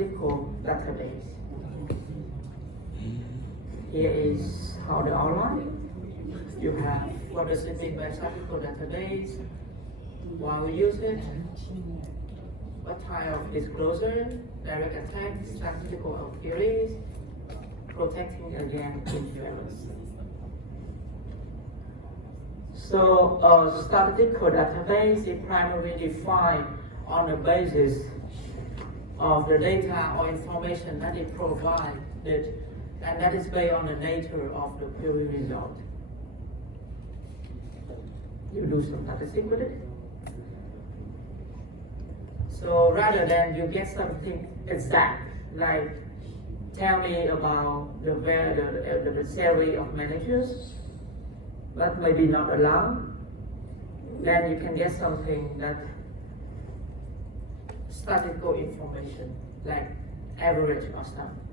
statistical database. Here is how the outline. You have what does it mean by statistical database, why we use it, what type of disclosure, direct attack, statistical queries, protecting against interference. So a statistical database is primarily defined on the basis of the data or information that it provides, and that is based on the nature of the query result. You do some statistics with it. So rather than you get something exact, like tell me about the salary of managers, but maybe not allowed, then you can get something that statistical information, like average or something.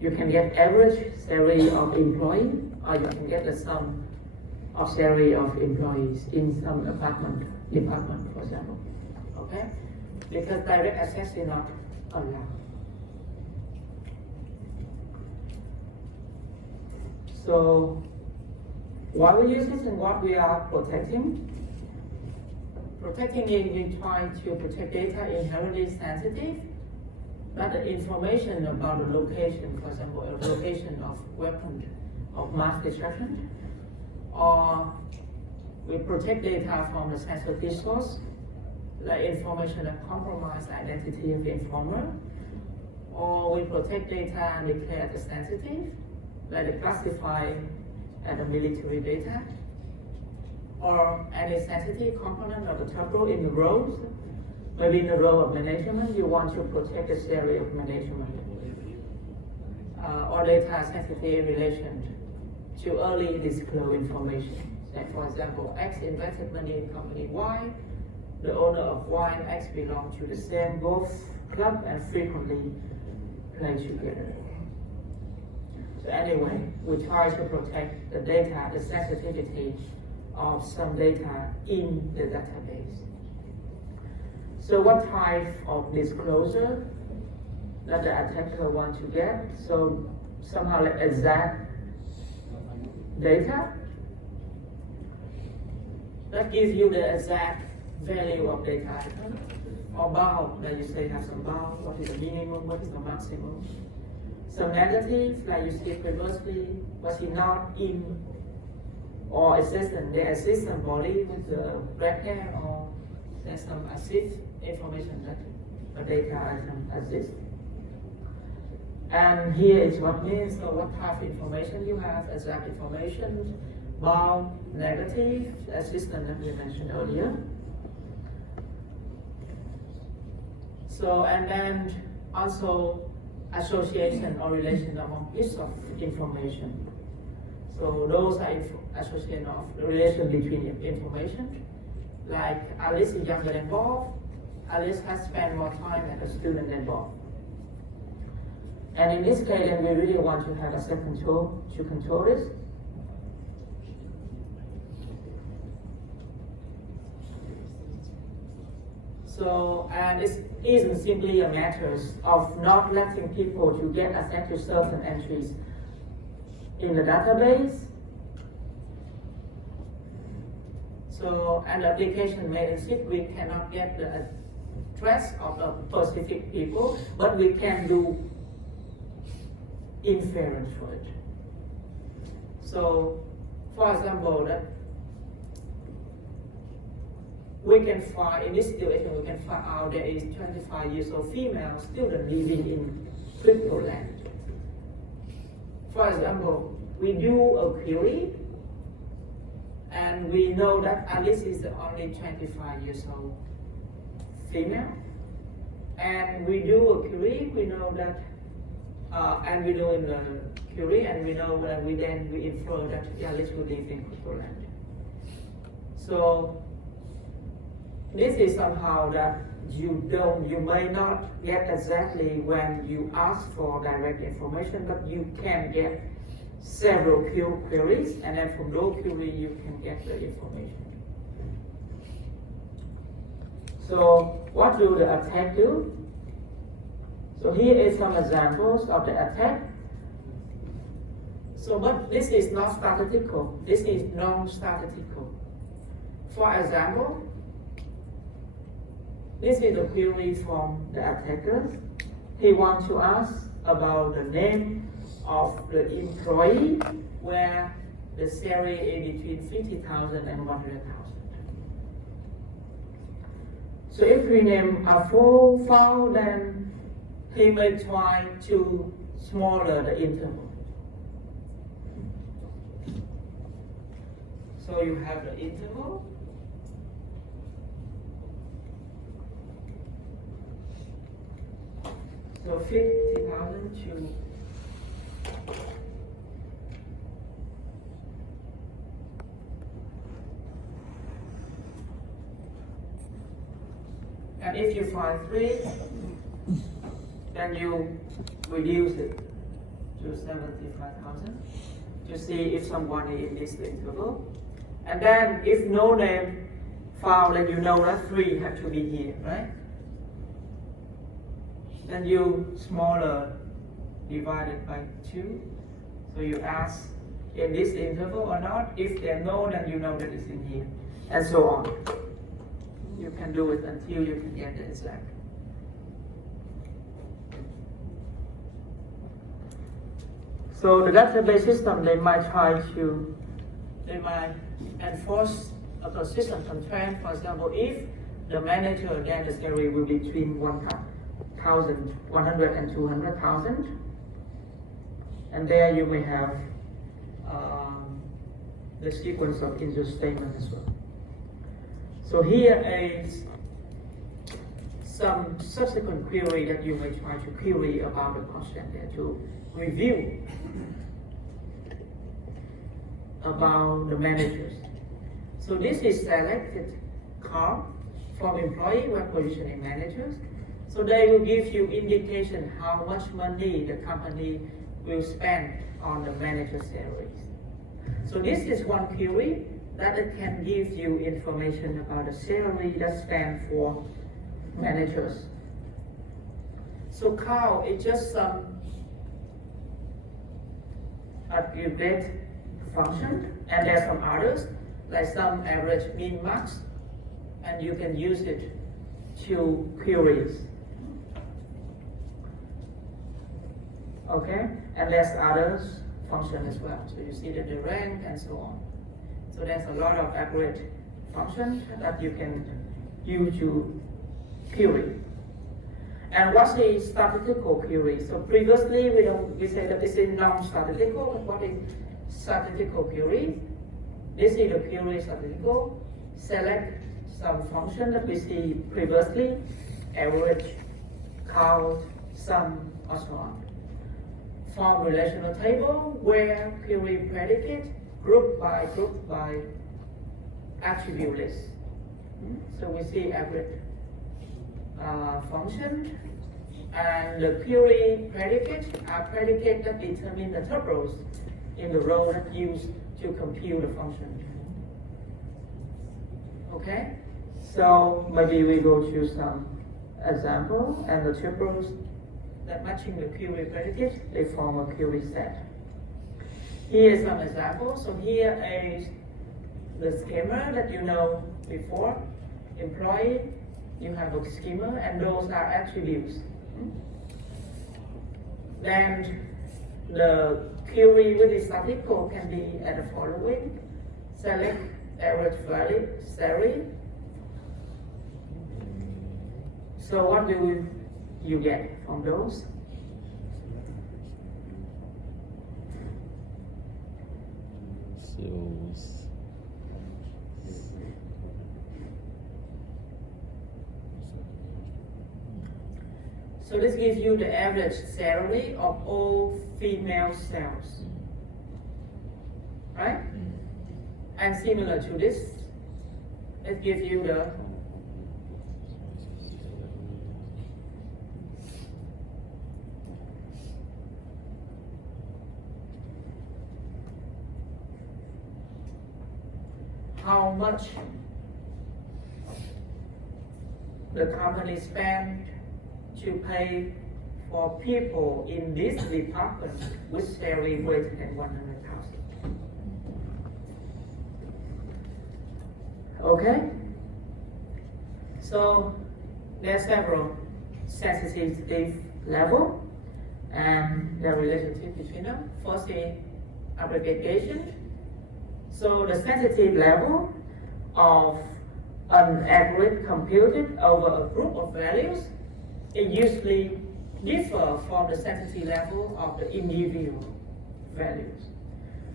You can get average salary of employee, or you can get the sum of salary of employees in some department, for example. Okay? Because direct access is not allowed. So, why we use this and what we are protecting? Protecting it, we try to protect data inherently sensitive, but the information about the location, for example, a location of weapons of mass destruction, or we protect data from the sensitive source, like information that compromise the identity of the informer, or we protect data and declare as sensitive, like the classify as the military data, or any sensitive component of the tuple in the roles. Maybe in the role of management, you want to protect the salary of management, or data sensitive in relation to early disclosed information. Like for example, X invested money in company Y, the owner of Y and X belong to the same golf club and frequently play together. So anyway, we try to protect the data, the sensitivity of some data in the database. So what type of disclosure that the attacker wants to get? So somehow like exact data that gives you the exact value of data item, or bound, that you say have some bound, what is the minimum, what is the maximum. Some negative, like you see previously, was he not in or assistant, the assistant body with the black hair, or there's some assist information that the data item exists. And here is what means, so what type of information you have, exact information, bound, negative, assistant that we mentioned earlier. So, and then also association or relation among piece of information. So those are association of relation between information. Like Alice is younger than Bob. Alice has spent more time as a student than Bob. And in this case, then we really want to have a set control to control this. So, and it isn't simply a matter of not letting people to get access to certain entries in the database. So, an application may insist we cannot get the address of a specific people, but we can do inference for it. So, for example, that we can find, in this situation, we can find out there is 25 years old female student living in cryptoland. For example, we do a query, and we know that Alice is the only 25 years old female. And we do a query, we know that, and we do in the query, and we know that we infer that Alice will live in cryptoland. So, this is somehow that you may not get exactly when you ask for direct information, but you can get several queries, and then from those queries you can get the information. So what do the attack do? So here is some examples of the attack. So, but this is not statistical. This is non-statistical. For example, this is a query from the attacker. He wants to ask about the name of the employee where the salary is between 50,000 and 100,000. So if we name a full file, then he may try to smaller the interval. So you have the interval. So 50,000 to and if you find 3, then you reduce it to 75,000 to see if someone is in this interval. And then if no name found, then you know that 3 have to be here, right? Then you smaller divided by 2. So you ask in this interval or not. If they're no, then you know that it's in here, and so on. You can do it until you can get the exact. So the database system, they might enforce a consistent constraint. For example, if the manager again the salary will be between 100 and 200,000, and there you may have the sequence of input statement as well. So here is some subsequent query that you may try to query about the constraint there to review about the managers. So this is selected column from employee web positioning managers. So they will give you indication how much money the company will spend on the manager salaries. So this is one query that it can give you information about the salary that's spent for managers. So COW is just some aggregate function, and there are some others, like some average min max, and you can use it to queries. Okay, and there's others function as well. So you see the rank and so on. So there's a lot of aggregate functions that you can use to query. And what's the statistical query? So previously we say that this is non-statistical. What is statistical query? This is the query statistical. Select some function that we see previously, average, count, sum, or so on. Form relational table where query predicate group by attribute list. So we see average function, and the query predicate are predicate that determine the tuples in the row that used to compute the function. Okay, so maybe we go to some example, and the tuples that matching the query predicate, they form a query set. Here is some examples. So here is the schema that you know before. Employee, you have a schema, and those are attributes. Then the query with the statistical can be at the following: select average value salary. So what do you get from those? So this gives you the average salary of all female sales, right? And similar to this, it gives you the how much the company spent to pay for people in this department with salary greater than 100,000. Okay? So there are several sensitivity level and the relationship between them. First is aggregation. So the sensitive level of an aggregate computed over a group of values, it usually differs from the sensitivity level of the individual values.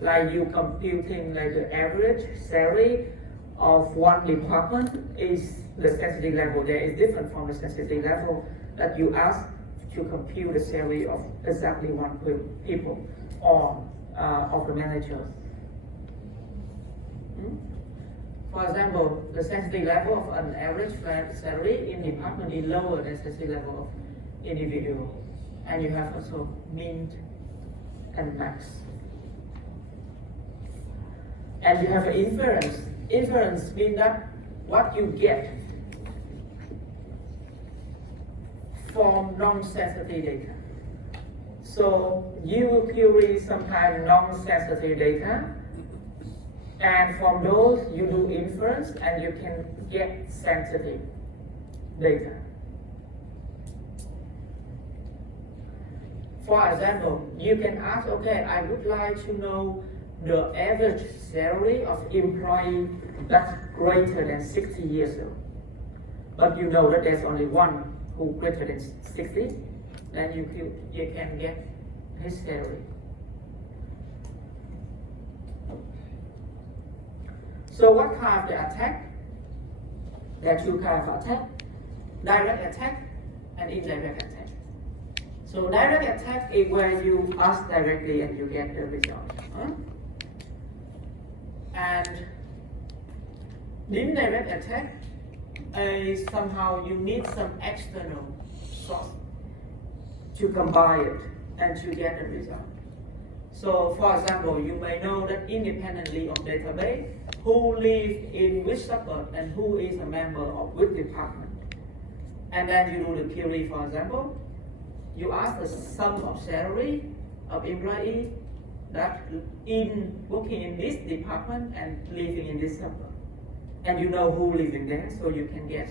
Like you computing like the average salary of one department is the sensitivity level there is different from the sensitivity level that you ask to compute the salary of exactly one people or of the manager. For example, the sensitivity level of an average salary in department is lower than sensitivity level of individual. And you have also min and max. And you have an inference. Inference means that what you get from non-sensitive data. So you will query sometimes non-sensitive data, and from those you do inference and you can get sensitive data. For example, you can ask, okay, I would like to know the average salary of employee that's greater than 60 years old. But you know that there's only one who greater than 60, then you can get his salary. So what kind of the attack? There are two kinds of attack, direct attack and indirect attack. So direct attack is where you ask directly and you get the result. And indirect attack is somehow you need some external source to combine it and to get the result. So for example, you may know that independently of database, who lives in which suburb and who is a member of which department. And then you do the query, for example, you ask the sum of salary of employee that working in this department and living in this suburb. And you know who living there, so you can get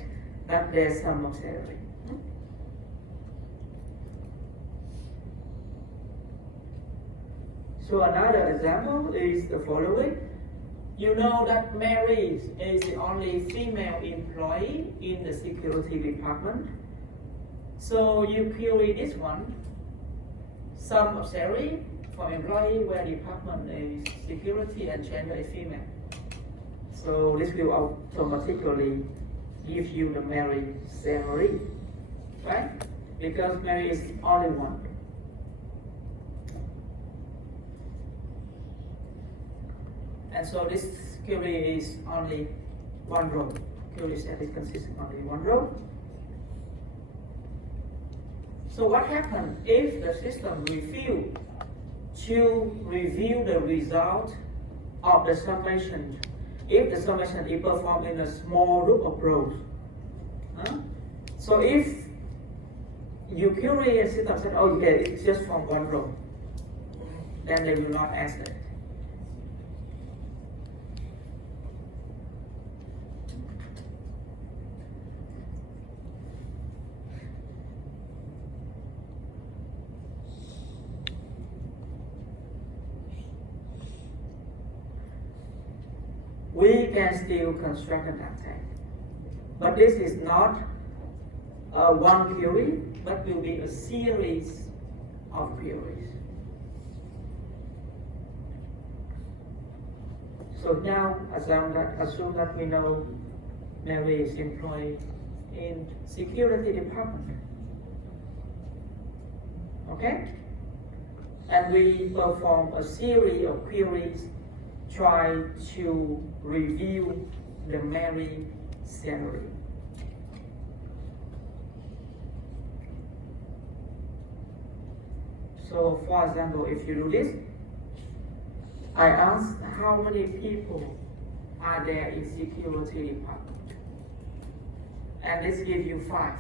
that their sum of salary. So another example is the following. You know that Mary is the only female employee in the security department. So you query this one, sum of salary for employee where department is security and gender is female. So this will automatically give you the Mary salary, right? Because Mary is only one. And so this query is only one row. Query set is consisting of only one row. So what happens if the system refuses to review the result of the summation? If the summation is performed in a small group of rows. So if you query a system said, oh yeah, it's just from one row, then they will not answer it. We can still construct an attack. But this is not one query, but will be a series of queries. So now assume that we know Mary is employed in security department. Okay? And we perform a series of queries try to review the Mary salary. So for example, if you do this, I ask how many people are there in security department. And this gives you 5.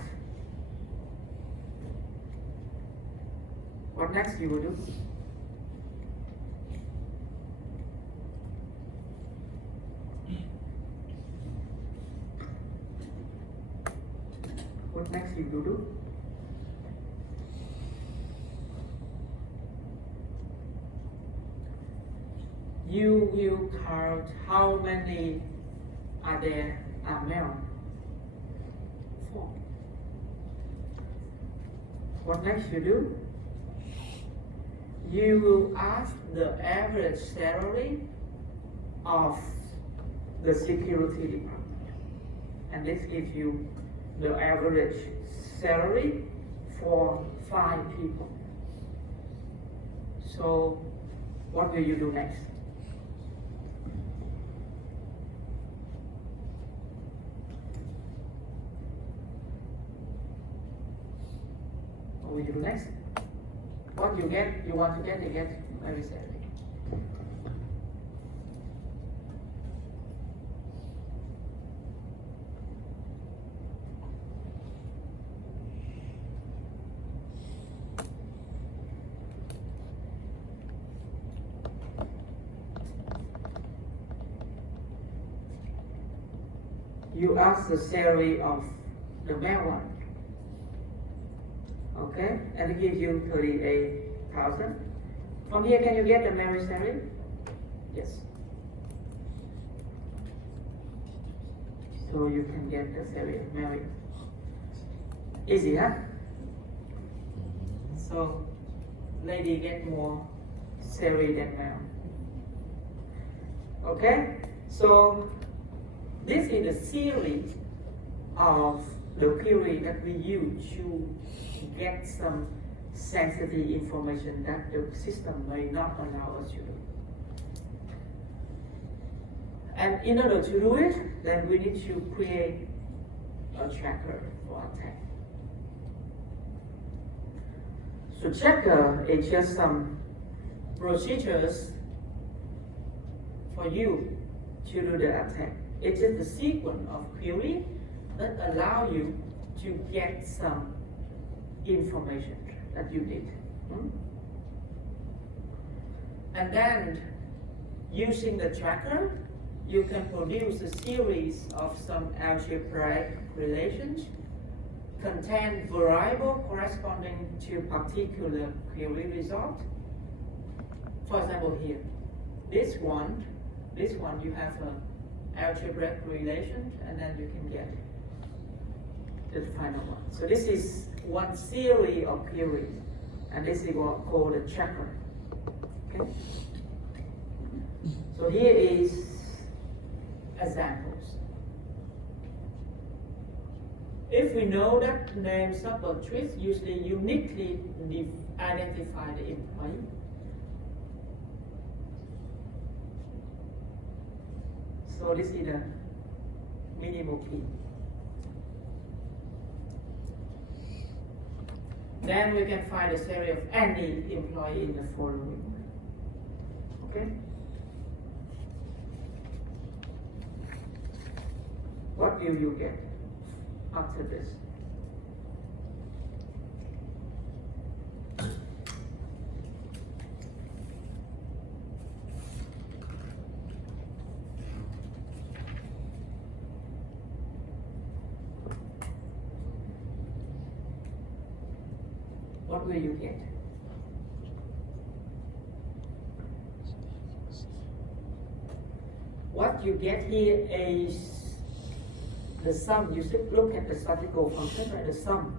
What next you will do? What next you will do? You will count how many are there are male. 4. What next you do? You will ask the average salary of the security department. And this gives you the average salary for 5 people. So what will you do next? What will you do next? What you get, you want to get, you get every salary. You ask the salary of the male one. Okay, and it gives you 38,000. From here, can you get the marriage salary? Yes. So you can get the salary of married. Easy, huh? So lady get more salary than male. Okay, so this is a series of the query that we use to get some sensitive information that the system may not allow us to do. And in order to do it, then we need to create a tracker for attack. So tracker is just some procedures for you to do the attack. It's just a sequence of query that allow you to get some information that you need. And then, using the tracker, you can produce a series of some algebraic relations, contain variable corresponding to particular query result. For example, here, this one you have an algebraic relation, and then you can get the final one. So this is one series of queries, and this is what called a tracker. Okay. So here is examples. If we know that name subtricks usually uniquely identify the employee, so this is the minimal key. Then we can find the salary of any employee in the following. Okay? What will you get after this? What will you get? What you get here is the sum. You should look at the statistical function, right? The sum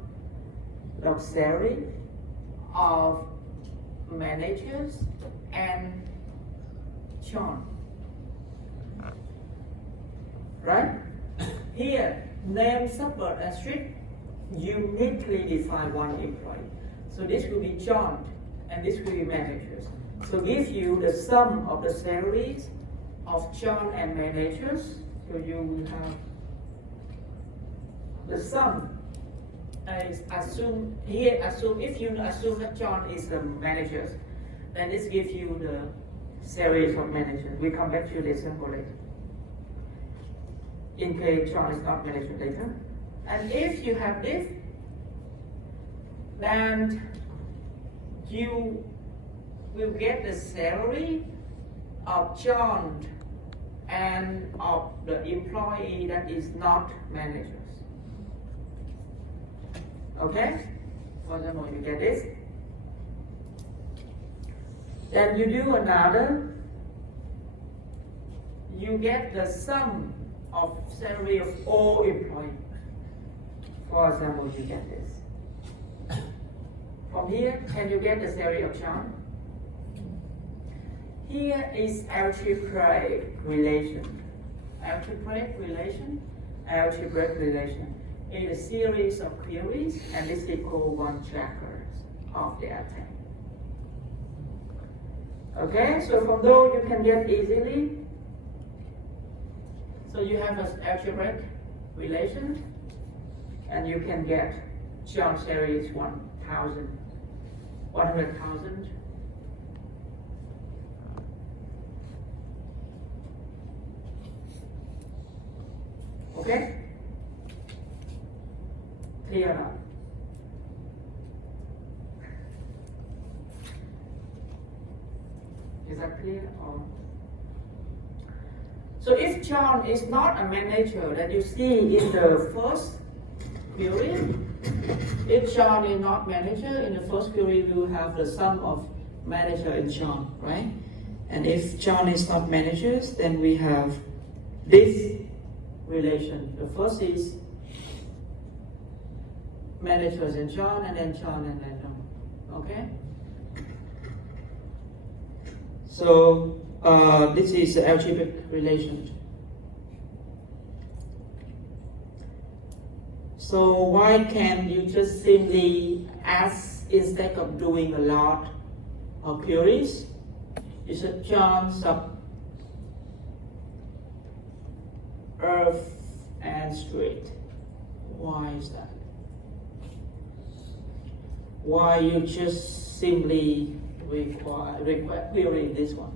of salary of managers and John. Right? Here, name, subword, and street uniquely define one employee. So this will be John, and this will be managers. So give you the sum of the salaries of John and managers. So you will have the sum. Assume if you assume that John is the manager, then this gives you the salaries of managers. We come back to this example later. In case John is not manager later. And if you have this, then you will get the salary of John and of the employee that is not managers. Okay? For example, you get this. Then you do another. You get the sum of salary of all employees. For example, you get this. From here, can you get the salary of John? Here is algebraic relation. Algebraic relation. Algebraic relation is a series of queries, and this equals one tracker of the attack. Okay, so from those you can get easily. So you have an algebraic relation, and you can get John salary is 100,000. Okay? Clear now? Is that clear? Or? So if John is not a manager that you see in the first query, if John is not manager, in the first query we will have the sum of manager and John, right? And if John is not managers, then we have this relation. The first is managers and John, and then John, and then John. Okay? So this is the algebraic relation. So why can't you just simply ask, instead of doing a lot of queries, you said John sub Earth and Street. Why is that? Why you just simply require query this one?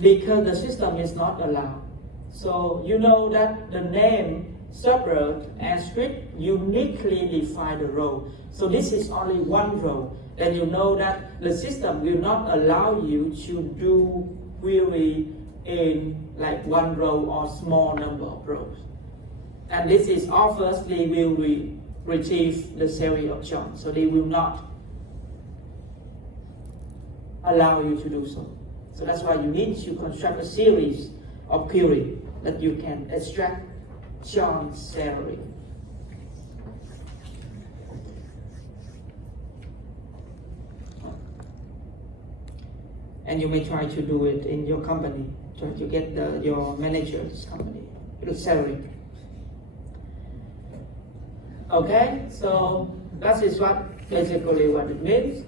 Because the system is not allowed. So you know that the name suburb and street uniquely define the row. So this is only one row. Then you know that the system will not allow you to do query in like one row or small number of rows. And this is obviously will retrieve the salary of John. So they will not allow you to do so. So that's why you need to construct a series of query that you can extract John's salary. And you may try to do it in your company, try to get your manager's company, the salary. Okay, so that is basically what it means.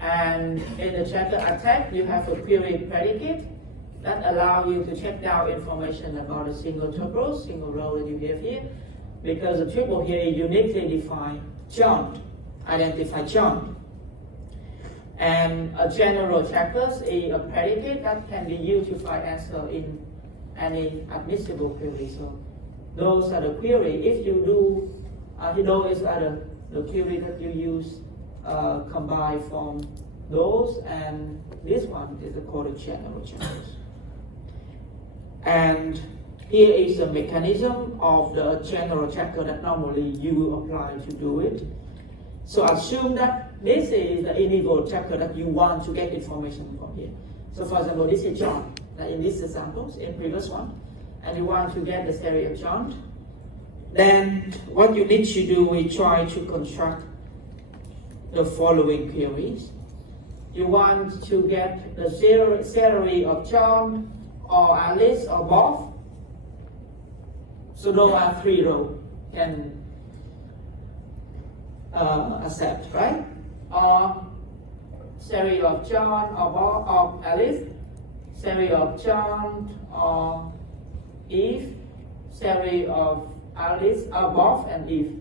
And in the checker attack, you have a query predicate that allows you to check down information about a single tuple, single row that you have here, because the tuple here uniquely define John, identify John. And a general checker is a predicate that can be used to find answer in any admissible query. So those are the query. If you do, those are the query that you use combined from those, and this one is called a general checkers. And here is the mechanism of the general checker that normally you will apply to do it. So assume that this is the individual checker that you want to get information from here. So for example, this is John, like in these examples, in previous one, and you want to get the salary of John. Then what you need to do is try to construct the following queries. You want to get the salary of John or Alice or both. So those are three rows can accept, right? Or salary of John or both of Alice, salary of John or Eve, salary of Alice or both and Eve.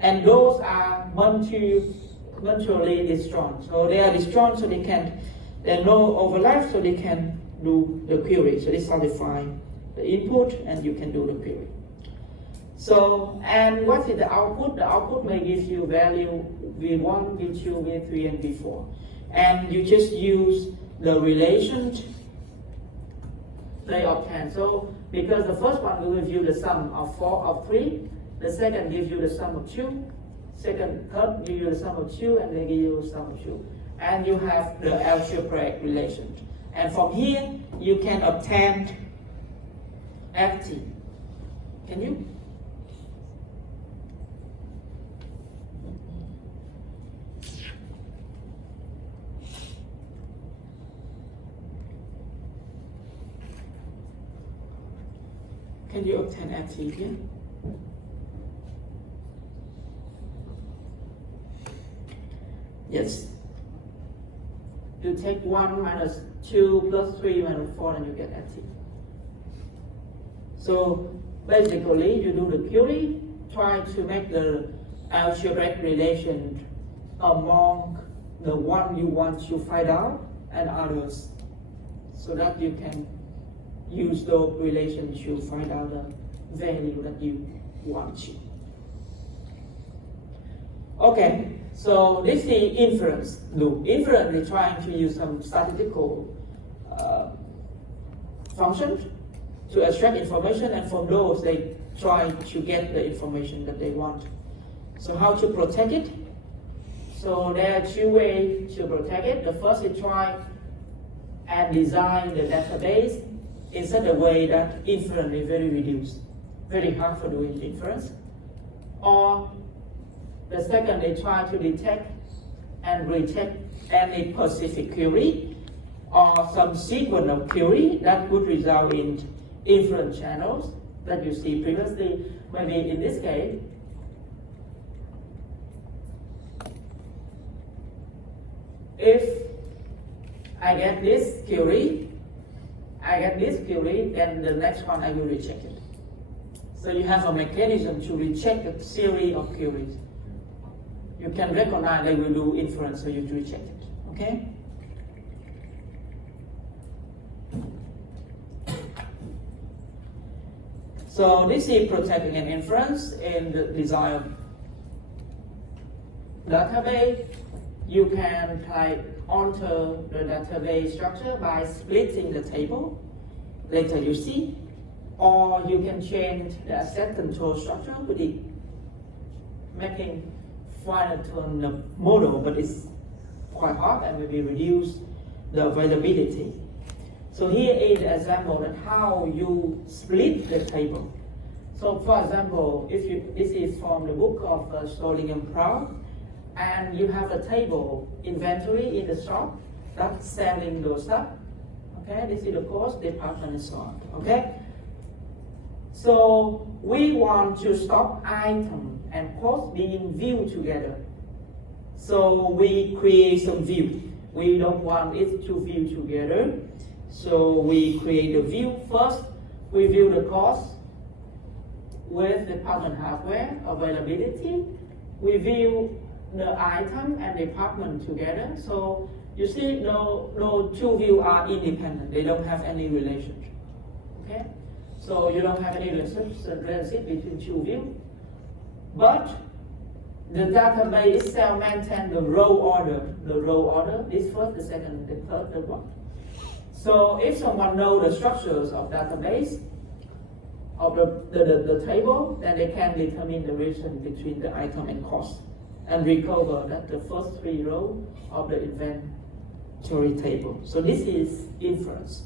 And those are mutually disjoint. So they are disjoint, so there are no overlap, so they can do the query. So this satisfies the input, and you can do the query. So, and what is the output? The output may give you value V1, V2, V3, and V4. And you just use the relation they obtain. So, because the first one will give you the sum of 3, the second gives you the sum of 2, third give you the sum of 2, and they give you the sum of 2. And you have the algebraic relation. And from here, you can obtain FT. Can you? Can you obtain FT here? Yes. You take 1 minus 2 plus 3 minus 4 and you get FT. So basically you do the query, try to make the algebraic relation among the one you want to find out and others, so that you can use those relations to find out the value that you want to. Okay, so this is inference loop. Inference is trying to use some statistical functions to extract information, and from those they try to get the information that they want. So how to protect it? So there are 2 ways to protect it. The first is try and design the database in such a way that inference is very reduced, very hard for doing inference. Or the second, they try to detect and reject any specific query or some sequence of query that would result in inference channels that you see previously. Maybe in this case, if I get this query, then the next one I will reject it. So you have a mechanism to reject a series of queries. You can recognize they will do inference, so you reject it. Okay? So this is protecting an inference in the desired database. You can alter the database structure by splitting the table, later you see, or you can change the access control structure with it, making fine-tune the model, but it's quite hard and maybe reduce the availability. So here is an example of how you split the table. So for example, this is from the book of Stolling and Proud, and you have a table inventory in the shop that's selling those stuff. Okay, this is the cost, department, and so on. Okay, so we want to stop item and cost being viewed together. So we create some view. We don't want it to view together. So we create a view first. We view the cost with department hardware availability. We view the item and department together. So you see, no 2 views are independent. They don't have any relationship. Okay, so you don't have any relationship between 2 views. But the database itself maintains the row order. The row order is first, the second, the third, the one. So if someone knows the structures of database, of the table, then they can determine the relation between the item and cost and recover that the first 3 rows of the inventory table. So this is inference.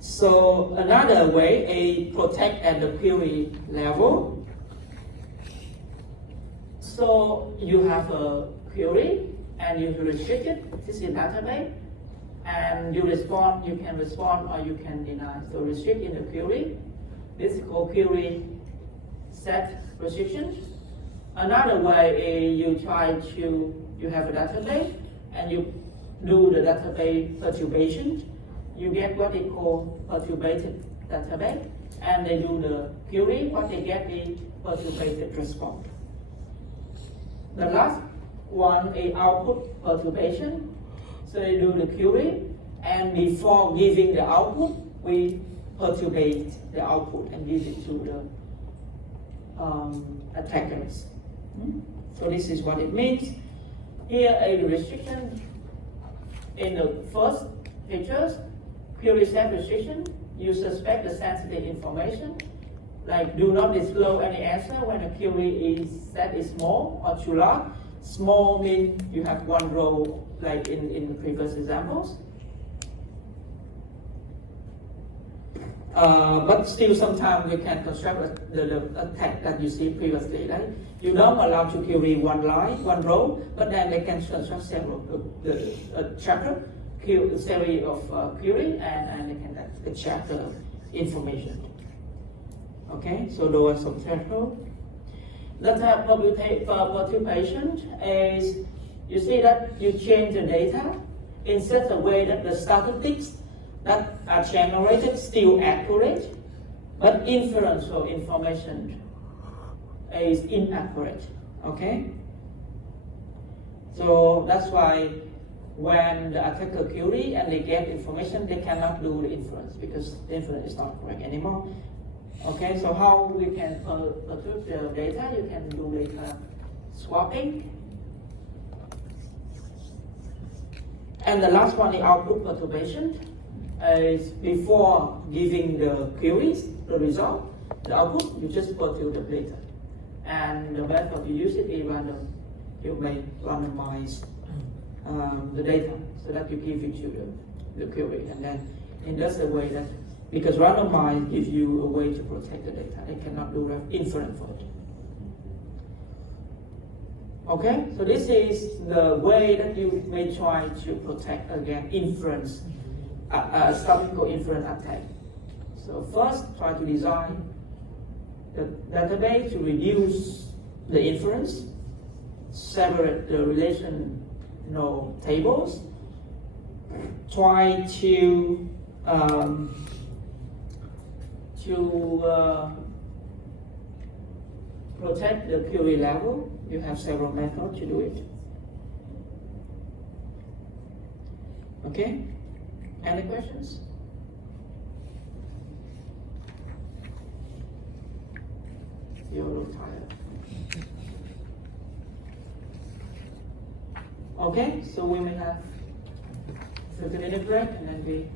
So another way is protect at the query level. So you have a query and you restrict it. This is database. And you respond, you can respond or you can deny. So restrict in the query. This is called query set restriction. Another way is you have a database and you do the database perturbation. You get what they call perturbated database, and they do the query. What they get is perturbated response. The last one is output perturbation. So they do the query, and before giving the output, we perturbate the output and give it to the attackers. So this is what it means. Here a restriction in the first pictures, query set restriction. You suspect the sensitive information, like do not disclose any answer when a query is set is small or too large. Small means you have one row, like in the previous examples. But still sometimes you can construct the attack that you see previously, right? You don't allow to query one line, one row, but then they can construct several, chapter, a series of query, and they can the chapter information. Okay, so those are some thresholds. The type of perturbation is, you see that you change the data in such a way that the statistics that are generated still accurate, but inferential information is inaccurate. Okay? So that's why when the attacker query and they get information, they cannot do the inference because the inference is not correct anymore. Okay, so how we can perturb the data? You can do data swapping. And the last one is output perturbation. Is before giving the queries, the result, the output, you just perturb the data. And the method you use it is random. You may randomize the data so that you give it to the query. And then that's the way that, because randomize gives you a way to protect the data. It cannot do inference for it. Okay, so this is the way that you may try to protect against inference, statistical inference attack. So first, try to design the database to reduce the inference, separate the relational tables, try to protect the query level. You have several methods to do it. Okay? Any questions? You're a little tired. Okay, so we may have a 30-minute break and then we